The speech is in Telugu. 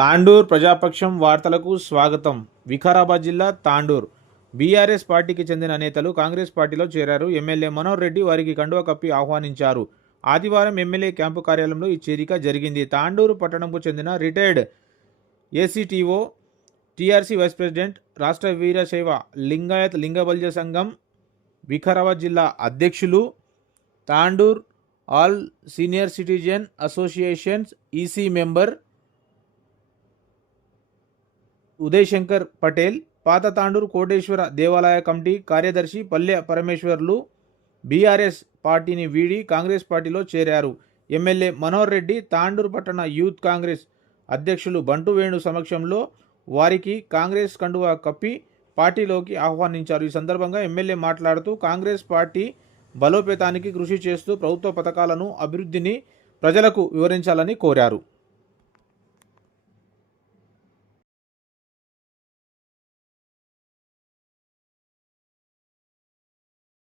తాండూర్ ప్రజాపక్షం వార్తలకు స్వాగతం. వికారాబాద్ జిల్లా తాండూర్ బీఆర్ఎస్ పార్టీకి చెందిన నేతలు కాంగ్రెస్ పార్టీలో చేరారు. ఎమ్మెల్యే మనోహర్ రెడ్డి వారికి కండువా కప్పి ఆహ్వానించారు. ఆదివారం ఎమ్మెల్యే క్యాంపు కార్యాలయంలో ఈ చేరిక జరిగింది. తాండూరు పట్టణంకు చెందిన retired ACTO, TRC vice president, రాష్ట్ర వీరశైవ లింగాయత్ లింగబల్జ సంఘం వికారాబాద్ జిల్లా అధ్యక్షులు, Tandur all senior citizen associations EC member Uday Shankar Patel, పాత తాండూరు కోటేశ్వర దేవాలయ కమిటీ కార్యదర్శి పల్లె పరమేశ్వర్లు బీఆర్ఎస్ పార్టీని వీడి కాంగ్రెస్ పార్టీలో చేరారు. ఎమ్మెల్యే మనోహర్ రెడ్డి తాండూరు పట్టణ యూత్ కాంగ్రెస్ అధ్యక్షులు బంటు వేణు సమక్షంలో వారికి కాంగ్రెస్ కండువా కప్పి పార్టీలోకి ఆహ్వానించారు. ఈ సందర్భంగా ఎమ్మెల్యే మాట్లాడుతూ కాంగ్రెస్ పార్టీ బలోపేతానికి కృషి చేస్తూ ప్రభుత్వ పథకాలను, అభివృద్ధిని ప్రజలకు వివరించాలని కోరారు.